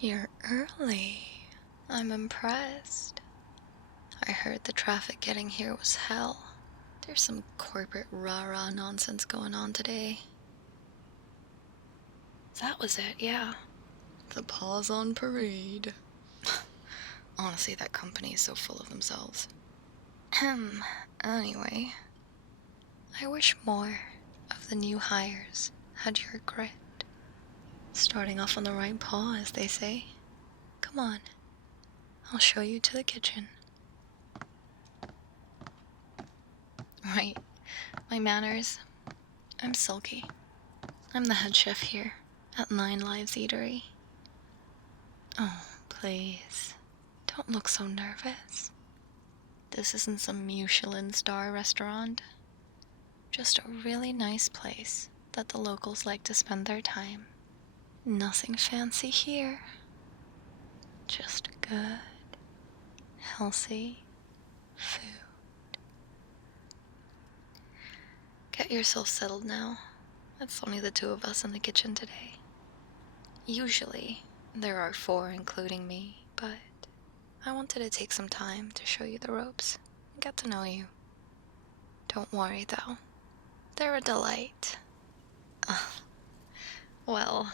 You're early. I'm impressed. I heard the traffic getting here was hell. There's some corporate rah-rah nonsense going on today. That was it, yeah. The Pawzon parade. Honestly, that company is so full of themselves. Anyway, I wish more of the new hires had your grit. Starting off on the right paw, as they say. Come on, I'll show you to the kitchen. Right, my manners. I'm Sulky. I'm the head chef here at Nine Lives Eatery. Oh, please, don't look so nervous. This isn't some Michelin star restaurant. Just a really nice place that the locals like to spend their time. Nothing fancy here. Just good, healthy food. Get yourself settled now. It's only the two of us in the kitchen today. Usually, there are four including me, but I wanted to take some time to show you the ropes and get to know you. Don't worry, though. They're a delight. Well,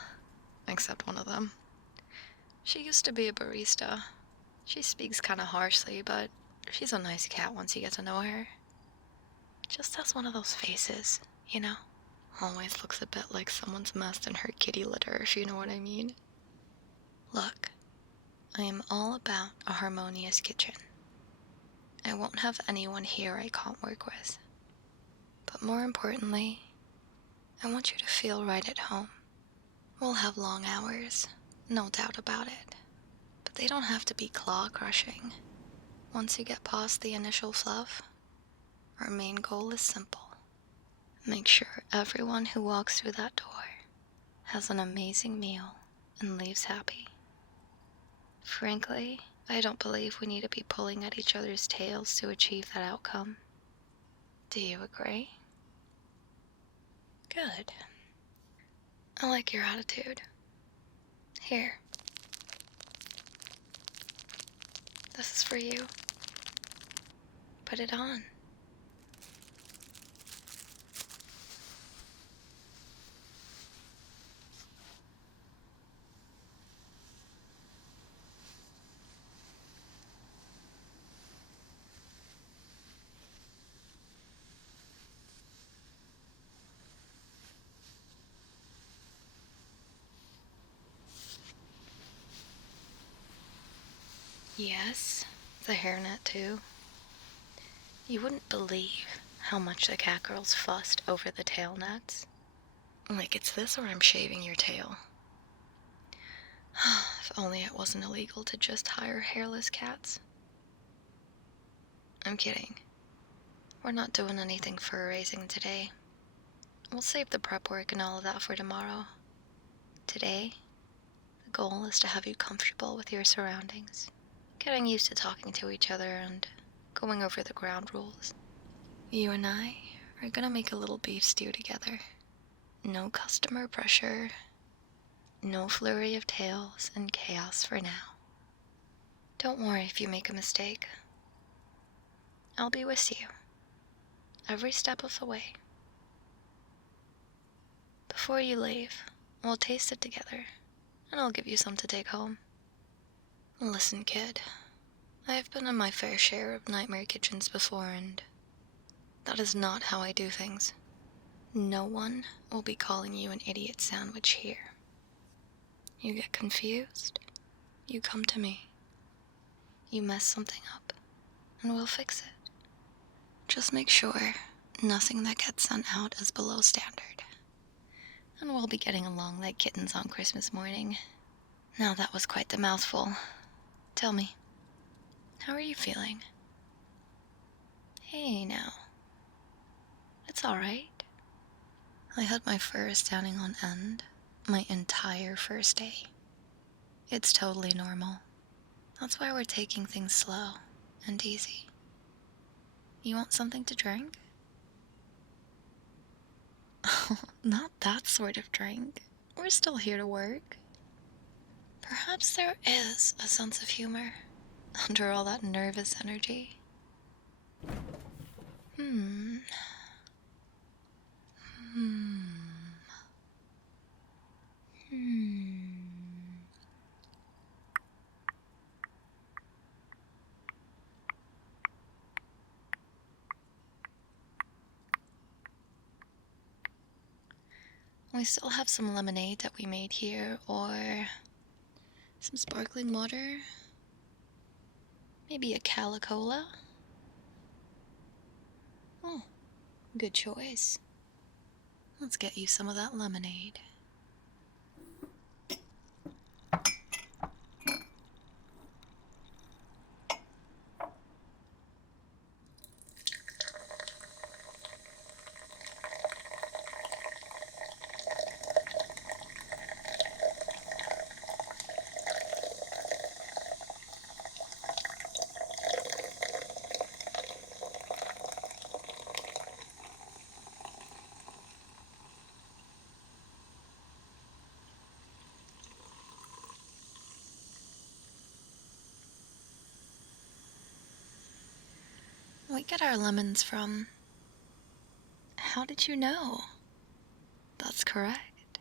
except one of them. She used to be a barista. She speaks kind of harshly, but she's a nice cat once you get to know her. Just has one of those faces, you know? Always looks a bit like someone's messed in her kitty litter, if you know what I mean. Look, I am all about a harmonious kitchen. I won't have anyone here I can't work with. But more importantly, I want you to feel right at home. We'll have long hours, no doubt about it. But they don't have to be claw-crushing. Once you get past the initial fluff, our main goal is simple. Make sure everyone who walks through that door has an amazing meal and leaves happy. Frankly, I don't believe we need to be pulling at each other's tails to achieve that outcome. Do you agree? Good. I like your attitude. Here. This is for you. Put it on. Yes, the hairnet too. You wouldn't believe how much the catgirls fussed over the tail nets. Like it's this or I'm shaving your tail. If only it wasn't illegal to just hire hairless cats. I'm kidding. We're not doing anything fur raising today. We'll save the prep work and all of that for tomorrow. Today, the goal is to have you comfortable with your surroundings, getting used to talking to each other and going over the ground rules. You and I are gonna make a little beef stew together. No customer pressure, no flurry of tales and chaos for now. Don't worry if you make a mistake. I'll be with you, every step of the way. Before you leave, we'll taste it together, and I'll give you some to take home. Listen, kid, I've been in my fair share of nightmare kitchens before, and that is not how I do things. No one will be calling you an idiot sandwich here. You get confused, you come to me. You mess something up, and we'll fix it. Just make sure nothing that gets sent out is below standard. And we'll be getting along like kittens on Christmas morning. Now that was quite the mouthful. Tell me, how are you feeling? Hey now. It's alright. I had my fur standing on end my entire first day. It's totally normal. That's why we're taking things slow and easy. You want something to drink? Not that sort of drink. We're still here to work. Perhaps there is a sense of humor under all that nervous energy. Hmm. Hmm. Hmm. We still have some lemonade that we made here, or some sparkling water. Maybe a calicola. Oh, good choice. Let's get you some of that lemonade. We get our lemons from... How did you know? That's correct.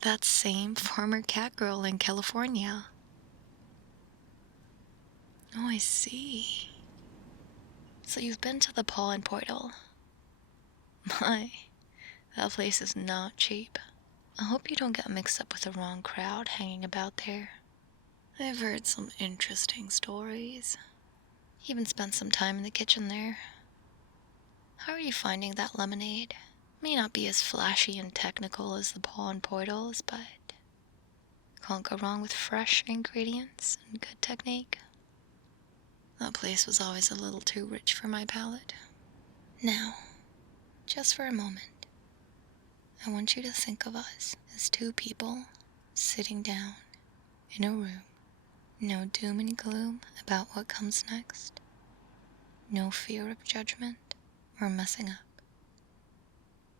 That same former catgirl in California. Oh, I see. So you've been to the Paw and Portal. My, that place is not cheap. I hope you don't get mixed up with the wrong crowd hanging about there. I've heard some interesting stories. Even spent some time in the kitchen there. How are you finding that lemonade? May not be as flashy and technical as the Paw and Portals, but can't go wrong with fresh ingredients and good technique. That place was always a little too rich for my palate. Now, just for a moment, I want you to think of us as two people sitting down in a room. No doom and gloom about what comes next. No fear of judgment or messing up.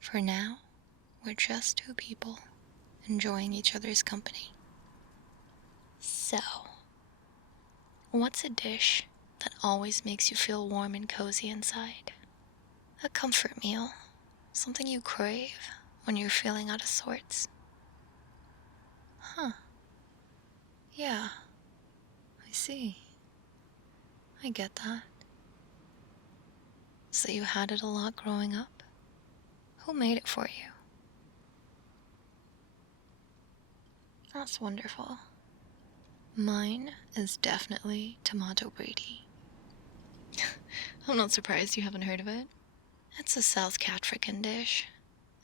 For now, we're just two people enjoying each other's company. So, what's a dish that always makes you feel warm and cozy inside? A comfort meal, something you crave when you're feeling out of sorts. Huh. Yeah, I see. I get that. So you had it a lot growing up? Who made it for you? That's wonderful. Mine is definitely tomato Brady. I'm not surprised you haven't heard of it. It's a South African dish.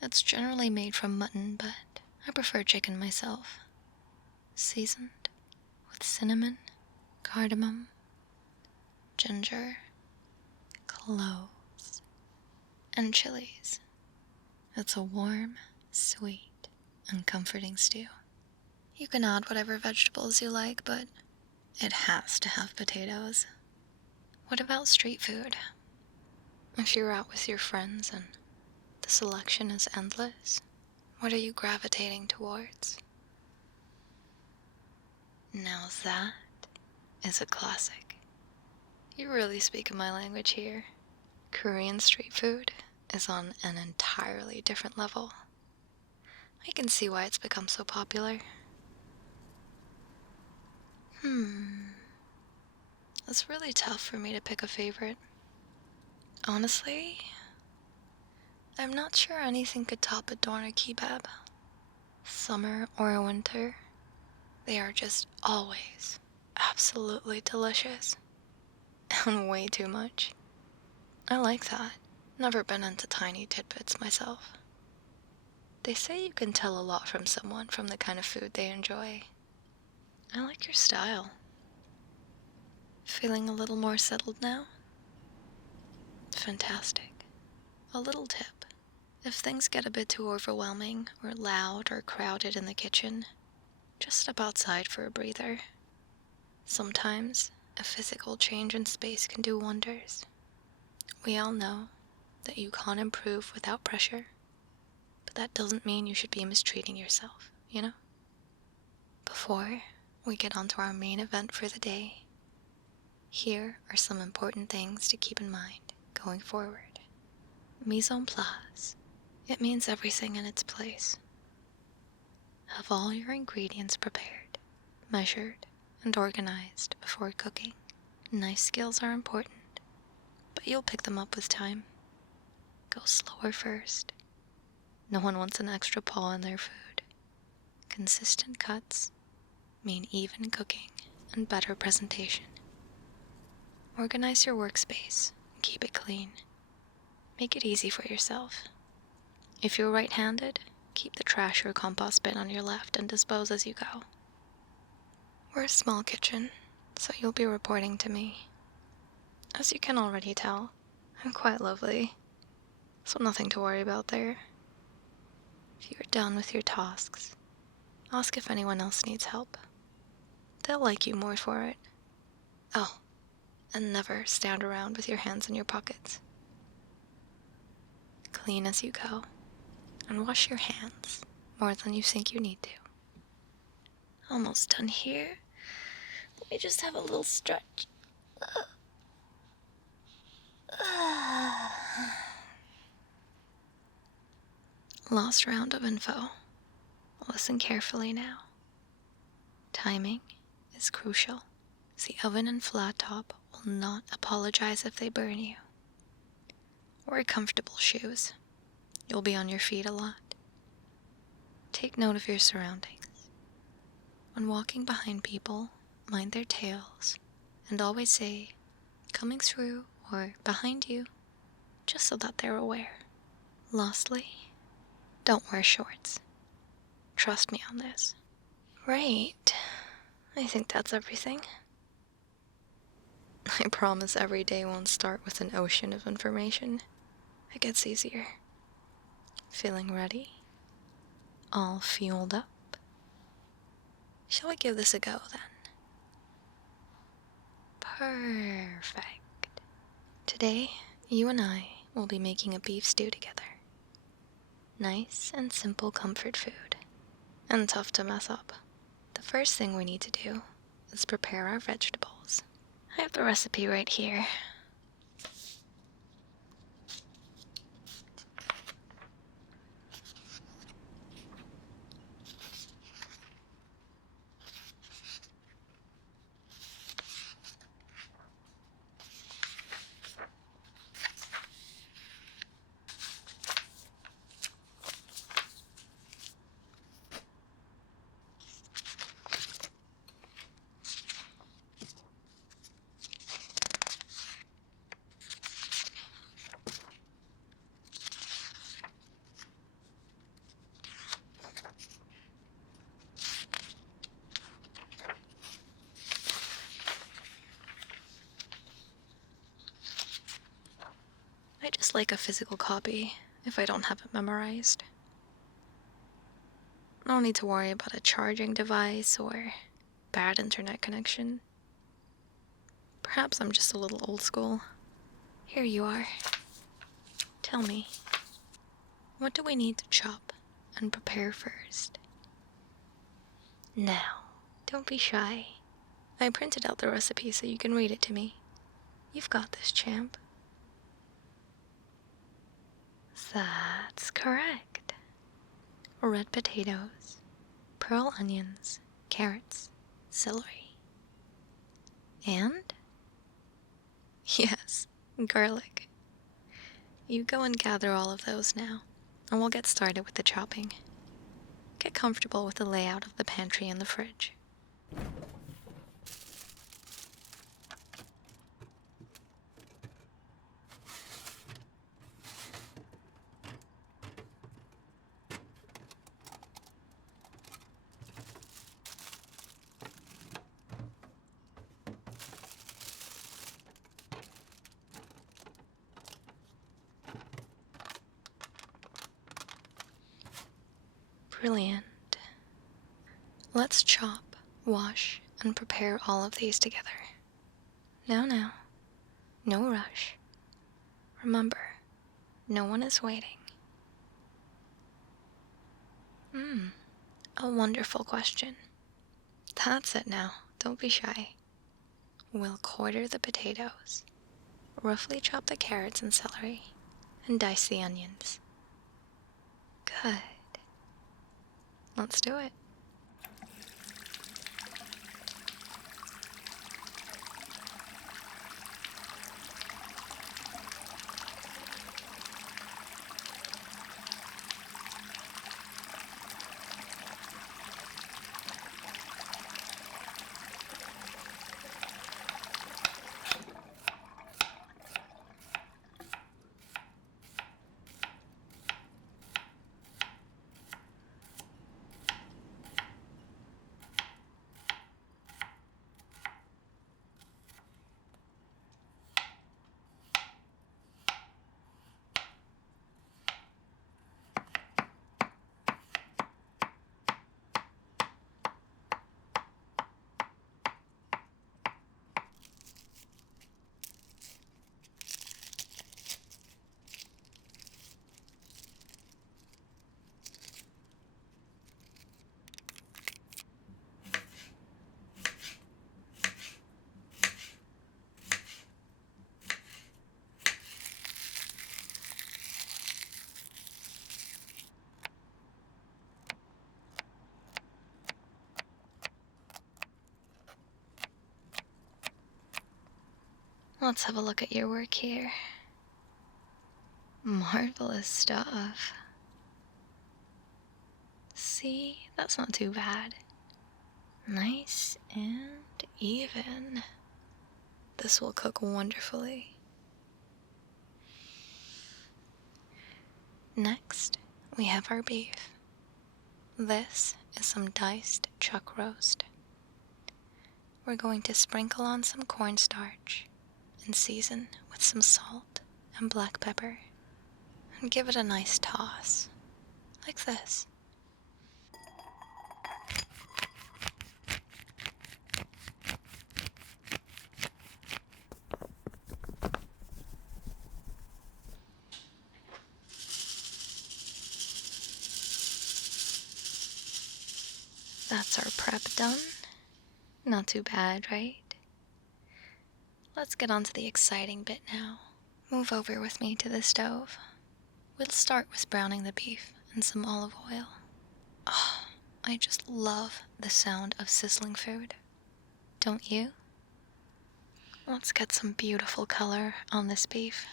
It's generally made from mutton, but I prefer chicken myself. Seasoned with cinnamon, cardamom, ginger, cloves, and chilies. It's a warm, sweet, and comforting stew. You can add whatever vegetables you like, but it has to have potatoes. What about street food? If you're out with your friends and the selection is endless, what are you gravitating towards? Now that is a classic. You're really speaking my language here. Korean street food is on an entirely different level. I can see why it's become so popular. It's really tough for me to pick a favorite. Honestly, I'm not sure anything could top a doner kebab. Summer or winter, they are just always absolutely delicious. And way too much. I like that. Never been into tiny tidbits myself. They say you can tell a lot from someone from the kind of food they enjoy. I like your style. Feeling a little more settled now? Fantastic. A little tip. If things get a bit too overwhelming or loud or crowded in the kitchen, just step outside for a breather. Sometimes a physical change in space can do wonders. We all know that you can't improve without pressure, but that doesn't mean you should be mistreating yourself, you know? Before, we get onto our main event for the day. Here are some important things to keep in mind going forward. Mise en place. It means everything in its place. Have all your ingredients prepared, measured, and organized before cooking. Knife skills are important, but you'll pick them up with time. Go slower first. No one wants an extra paw in their food. Consistent cuts mean even cooking and better presentation. Organize your workspace and keep it clean. Make it easy for yourself. If you're right-handed, keep the trash or compost bin on your left and dispose as you go. We're a small kitchen, so you'll be reporting to me. As you can already tell, I'm quite lovely, so nothing to worry about there. If you're done with your tasks, ask if anyone else needs help. They'll like you more for it. Oh, and never stand around with your hands in your pockets. Clean as you go, and wash your hands more than you think you need to. Almost done here. Let me just have a little stretch. Last round of info. Listen carefully now. Timing is crucial. The oven and flat top will not apologize if they burn you. Wear comfortable shoes. You'll be on your feet a lot. Take note of your surroundings. When walking behind people, mind their tails, and always say, coming through or behind you, just so that they're aware. Lastly, don't wear shorts. Trust me on this. Right. I think that's everything. I promise every day won't start with an ocean of information. It gets easier. Feeling ready? All fueled up? Shall we give this a go then? Perfect. Today, you and I will be making a beef stew together. Nice and simple comfort food. And tough to mess up. The first thing we need to do is prepare our vegetables. I have the recipe right here. I just like a physical copy if I don't have it memorized. No need to worry about a charging device or bad internet connection. Perhaps I'm just a little old school. Here you are. Tell me, what do we need to chop and prepare first? Now, don't be shy. I printed out the recipe so you can read it to me. You've got this, champ. That's correct. Red potatoes, pearl onions, carrots, celery. And? Yes, garlic. You go and gather all of those now, and we'll get started with the chopping. Get comfortable with the layout of the pantry and the fridge. Brilliant. Let's chop, wash, and prepare all of these together. Now, no rush. Remember, no one is waiting. A wonderful question. That's it now. Don't be shy. We'll quarter the potatoes, roughly chop the carrots and celery, and dice the onions. Good. Let's do it. Let's have a look at your work here. Marvelous stuff. See, that's not too bad. Nice and even. This will cook wonderfully. Next, we have our beef. This is some diced chuck roast. We're going to sprinkle on some cornstarch and season with some salt and black pepper and give it a nice toss, like this. That's our prep done. Not too bad, right? Let's get on to the exciting bit now. Move over with me to the stove. We'll start with browning the beef in some olive oil. Oh, I just love the sound of sizzling food. Don't you? Let's get some beautiful color on this beef.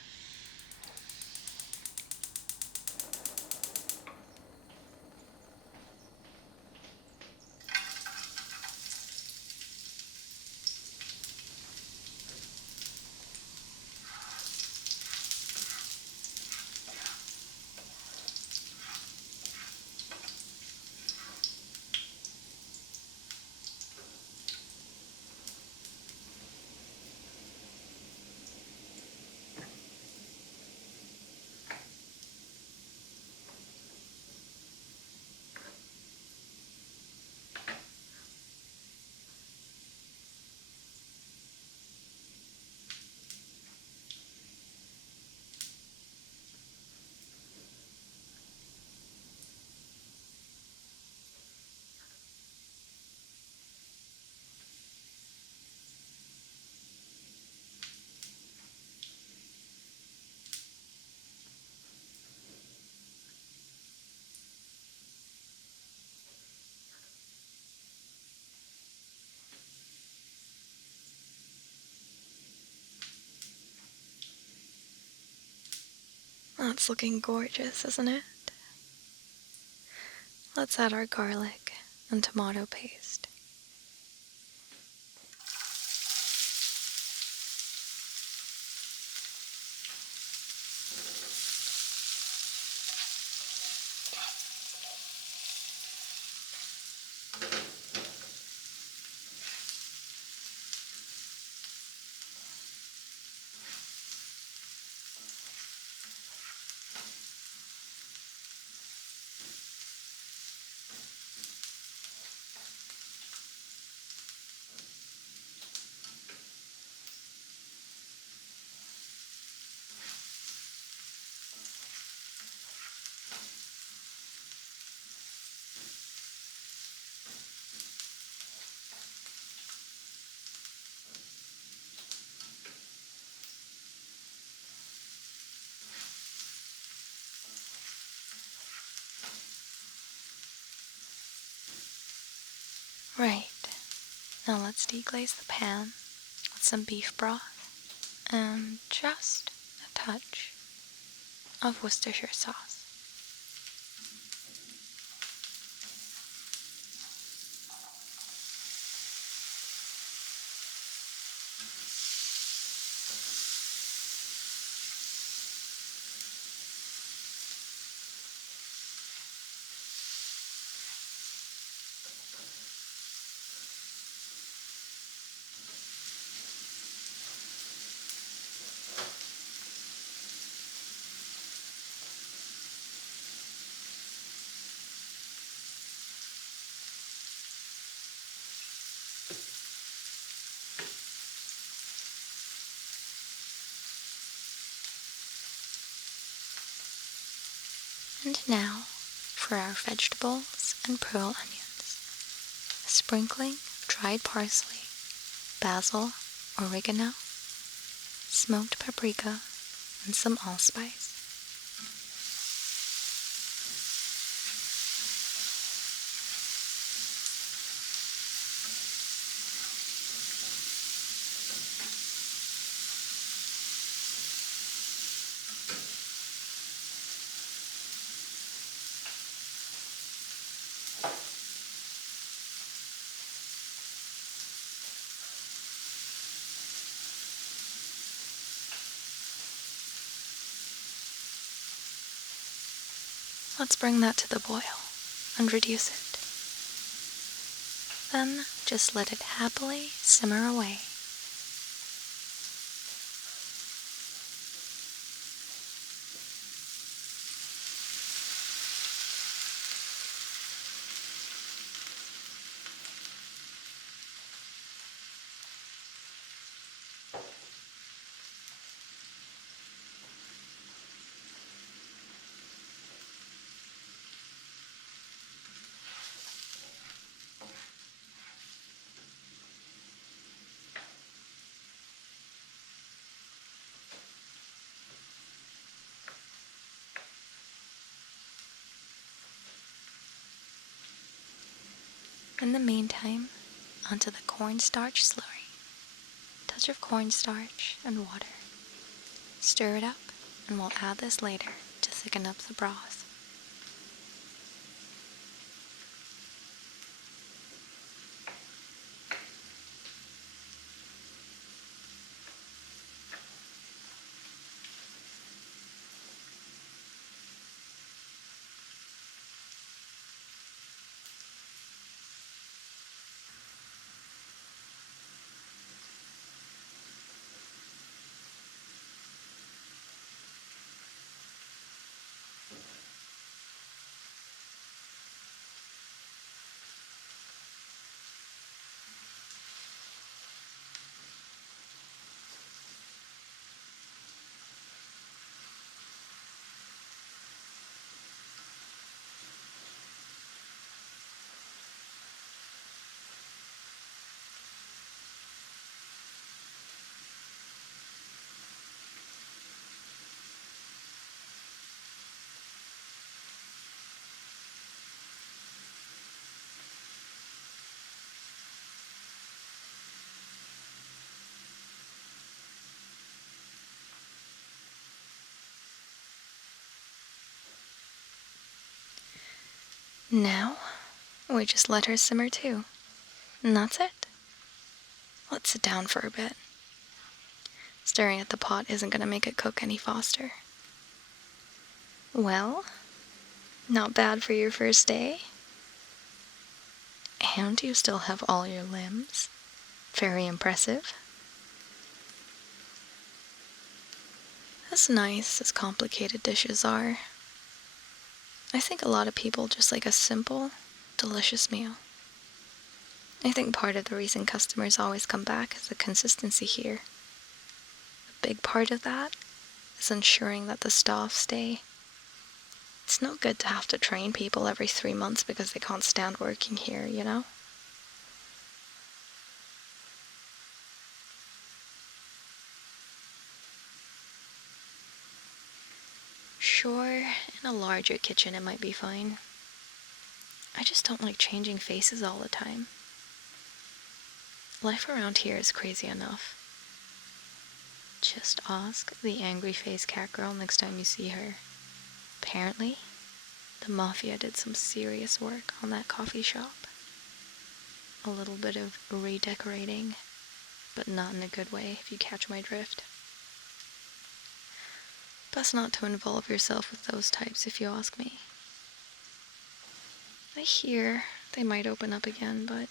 That's looking gorgeous, isn't it? Let's add our garlic and tomato paste. Right. Now let's deglaze the pan with some beef broth and just a touch of Worcestershire sauce. And now for our vegetables and pearl onions. A sprinkling of dried parsley, basil, oregano, smoked paprika, and some allspice. Let's bring that to the boil and reduce it. Then just let it happily simmer away. In the meantime, onto the cornstarch slurry. Touch of cornstarch and water. Stir it up, and we'll add this later to thicken up the broth. Now, we just let her simmer too. And that's it. Let's sit down for a bit. Staring at the pot isn't going to make it cook any faster. Well, not bad for your first day. And you still have all your limbs. Very impressive. As nice as complicated dishes are, I think a lot of people just like a simple, delicious meal. I think part of the reason customers always come back is the consistency here. A big part of that is ensuring that the staff stay. It's no good to have to train people every 3 months because they can't stand working here, you know? Sure, in a larger kitchen it might be fine. I just don't like changing faces all the time. life around here is crazy enough. Just ask the angry-faced catgirl next time you see her. Apparently, the mafia did some serious work on that coffee shop. A little bit of redecorating, but not in a good way, if you catch my drift. Best not to involve yourself with those types, if you ask me. I hear they might open up again, but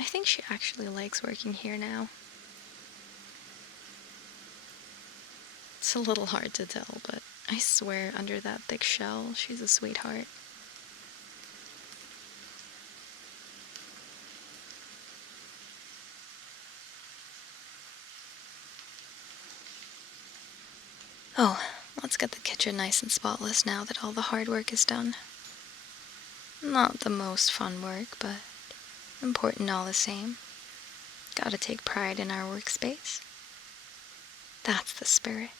I think she actually likes working here now. It's a little hard to tell, but I swear under that thick shell, she's a sweetheart. Oh, let's get the kitchen nice and spotless now that all the hard work is done. Not the most fun work, but important all the same. Gotta take pride in our workspace. That's the spirit.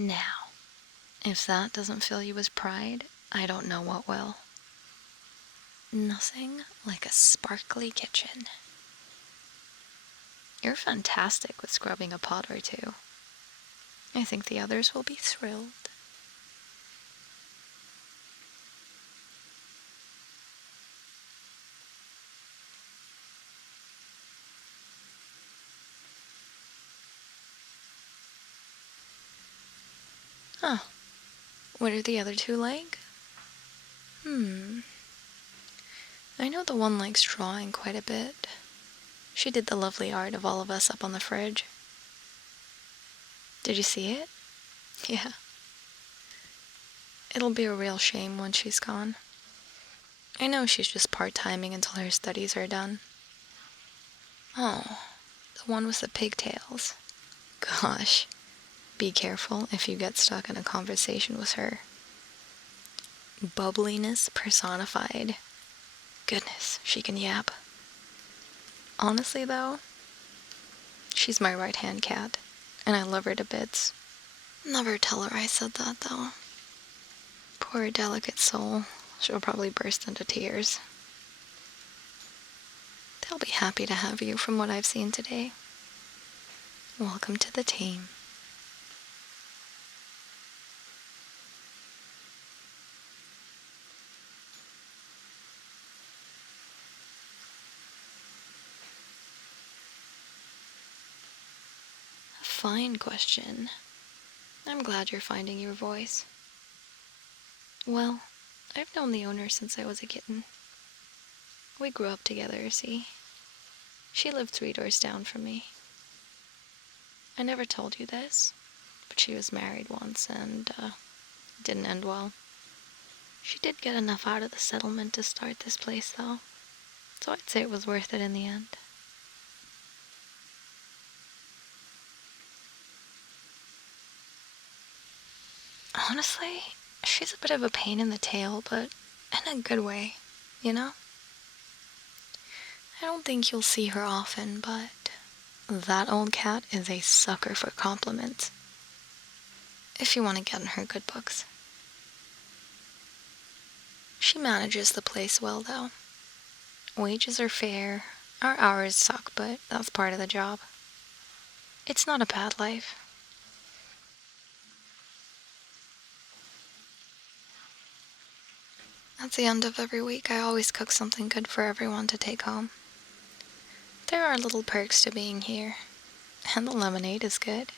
Now, if that doesn't fill you with pride, I don't know what will. Nothing like a sparkly kitchen. You're fantastic with scrubbing a pot or two. I think the others will be thrilled. Oh, what are the other two like? I know the one likes drawing quite a bit. She did the lovely art of all of us up on the fridge. Did you see it? Yeah. It'll be a real shame when she's gone. I know she's just part-timing until her studies are done. Oh, the one with the pigtails. Gosh, be careful if you get stuck in a conversation with her. Bubbliness personified. Goodness, she can yap. Honestly, though, she's my right-hand cat, and I love her to bits. Never tell her I said that, though. Poor delicate soul. She'll probably burst into tears. They'll be happy to have you from what I've seen today. Welcome to the team. A fine question. I'm glad you're finding your voice. Well, I've known the owner since I was a kitten. We grew up together, see? She lived 3 doors down from me. I never told you this, but she was married once, and, Didn't end well. She did get enough out of the settlement to start this place, though, so I'd say it was worth it in the end. Honestly, she's a bit of a pain in the tail, but in a good way, you know? I don't think you'll see her often, but that old cat is a sucker for compliments. If you want to get in her good books. She manages the place well, though. Wages are fair, our hours suck, but that's part of the job. It's not a bad life. At the end of every week, I always cook something good for everyone to take home. There are little perks to being here, and the lemonade is good.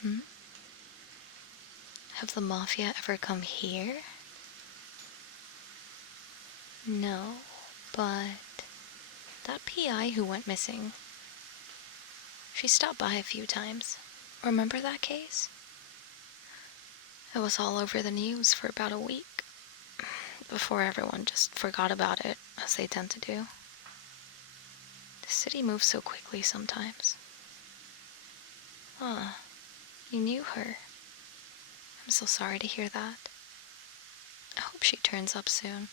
Hmm? Have the Mafia ever come here? No, but that PI who went missing, she stopped by a few times. Remember that case? It was all over the news for about a week, before everyone just forgot about it, as they tend to do. The city moves so quickly sometimes. Ah, you knew her. I'm so sorry to hear that. I hope she turns up soon.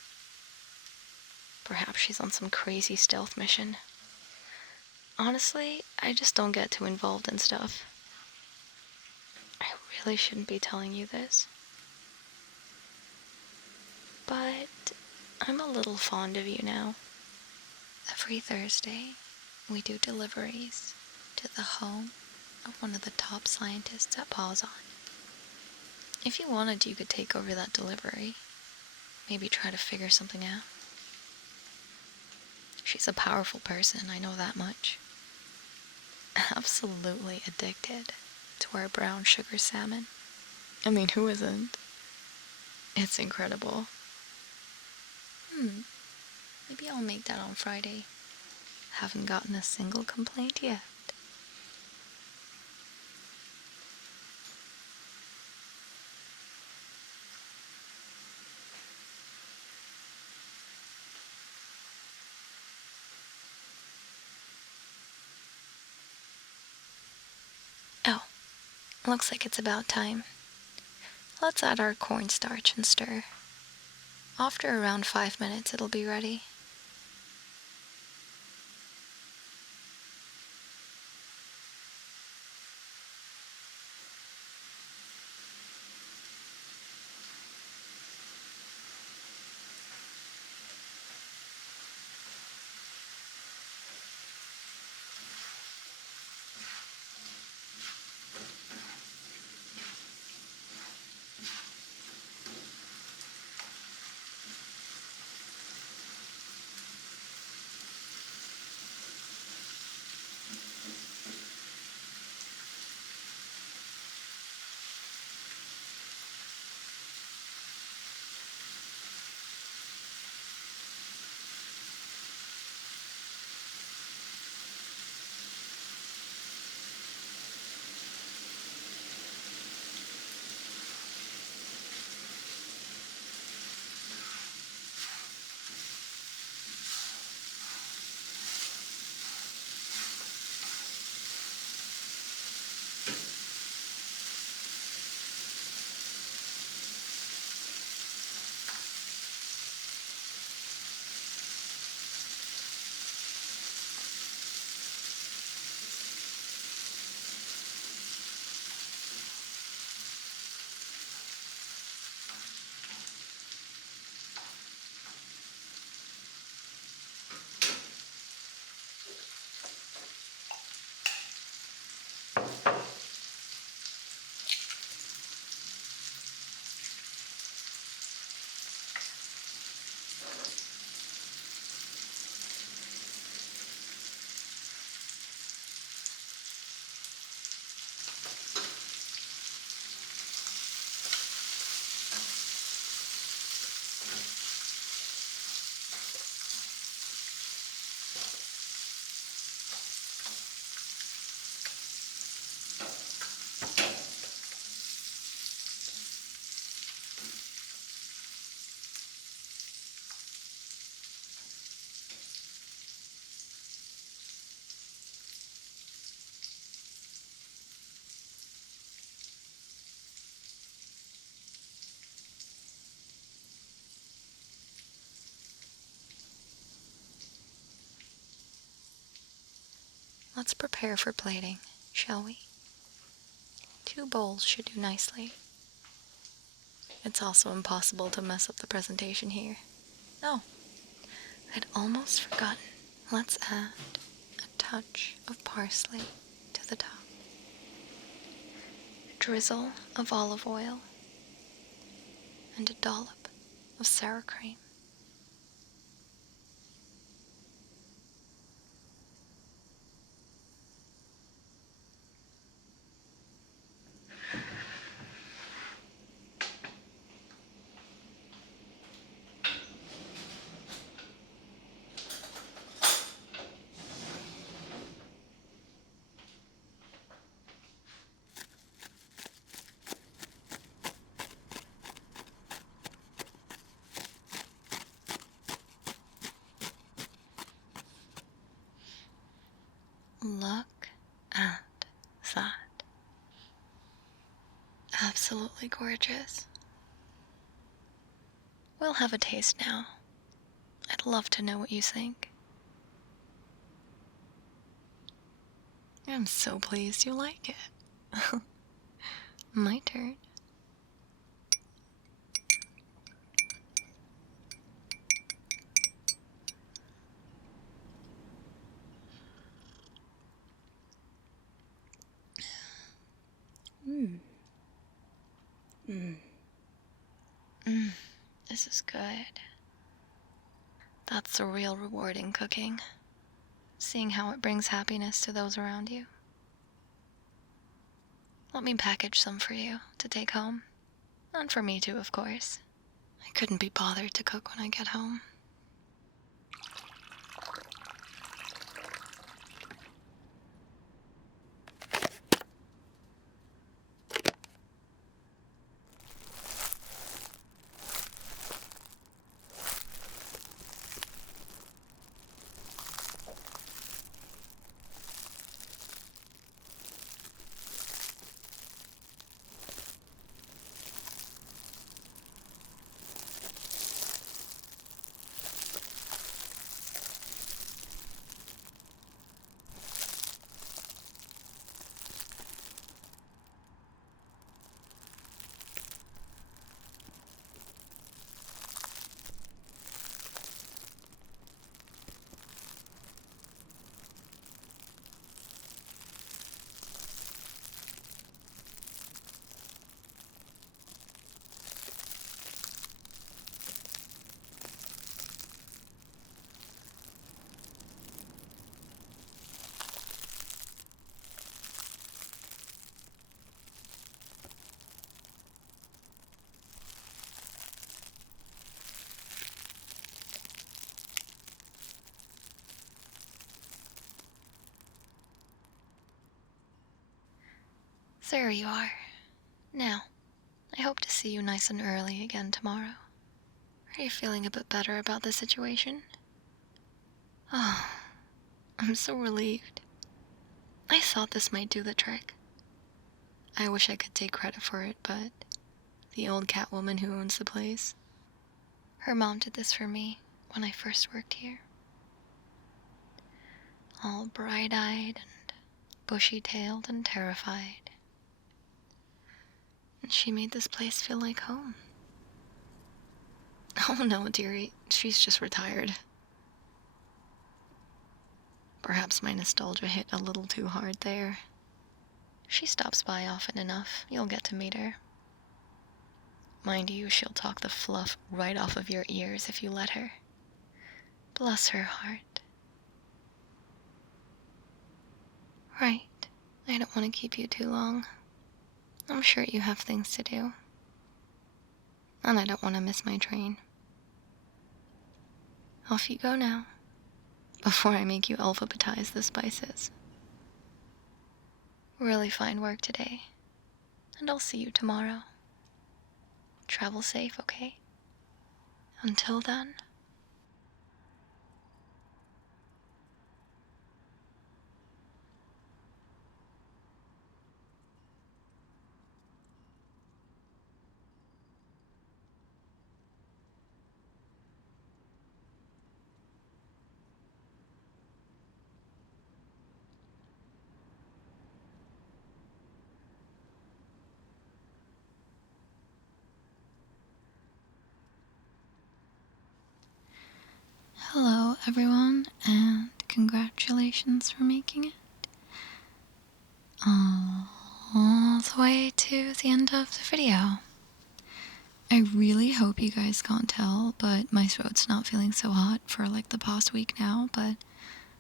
Perhaps she's on some crazy stealth mission. Honestly, I just don't get too involved in stuff. I really shouldn't be telling you this, but I'm a little fond of you now. Every Thursday, we do deliveries to the home of one of the top scientists at Pawzon. If you wanted, you could take over that delivery. Maybe try to figure something out. She's a powerful person, I know that much. Absolutely addicted to our brown sugar salmon. I mean, who isn't? It's incredible. Maybe I'll make that on Friday. Haven't gotten a single complaint yet. Oh, looks like it's about time. Let's add our cornstarch and stir. After around 5 minutes, it'll be ready. let's prepare for plating, shall we? 2 bowls should do nicely. It's also impossible to mess up the presentation here. Oh, I'd almost forgotten. Let's add a touch of parsley to the top. A drizzle of olive oil. And a dollop of sour cream. Look at that. Absolutely gorgeous. We'll have a taste now. I'd love to know what you think. I'm so pleased you like it. My turn. This is good. That's the real reward in cooking. Seeing how it brings happiness to those around you. Let me package some for you to take home. And for me too, of course. I couldn't be bothered to cook when I get home. There you are. Now, I hope to see you nice and early again tomorrow. Are you feeling a bit better about the situation? Oh, I'm so relieved. I thought this might do the trick. I wish I could take credit for it, but the old cat woman who owns the place, her mom did this for me when I first worked here. All bright-eyed and bushy-tailed and terrified. And she made this place feel like home. Oh no, dearie, she's just retired. Perhaps my nostalgia hit a little too hard there. She stops by often enough, you'll get to meet her. Mind you, she'll talk the fluff right off of your ears if you let her. Bless her heart. Right, I don't want to keep you too long. I'm sure you have things to do. And I don't want to miss my train. Off you go now, before I make you alphabetize the spices. Really fine work today, and I'll see you tomorrow. Travel safe, okay? Until then. Hello everyone, and congratulations for making it all the way to the end of the video. I really hope you guys can't tell, but my throat's not feeling so hot for like the past week now, but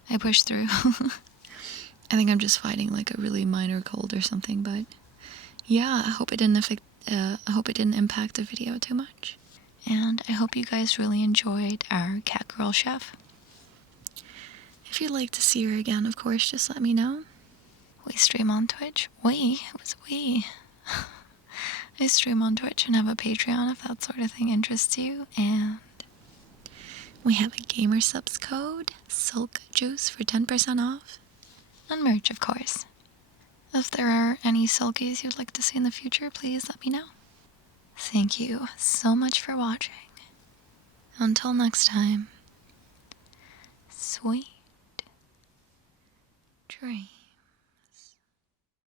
I pushed through. I think I'm just fighting like a really minor cold or something, but yeah, I hope it didn't impact the video too much. And I hope you guys really enjoyed our catgirl chef. If you'd like to see her again, of course, just let me know. We stream on Twitch. It was we. I stream on Twitch and have a Patreon if that sort of thing interests you. And we have a gamer subs code, SulkJuice, for 10% off. And merch, of course. If there are any Sulkies you'd like to see in the future, please let me know. Thank you so much for watching. Until next time, sweet dreams.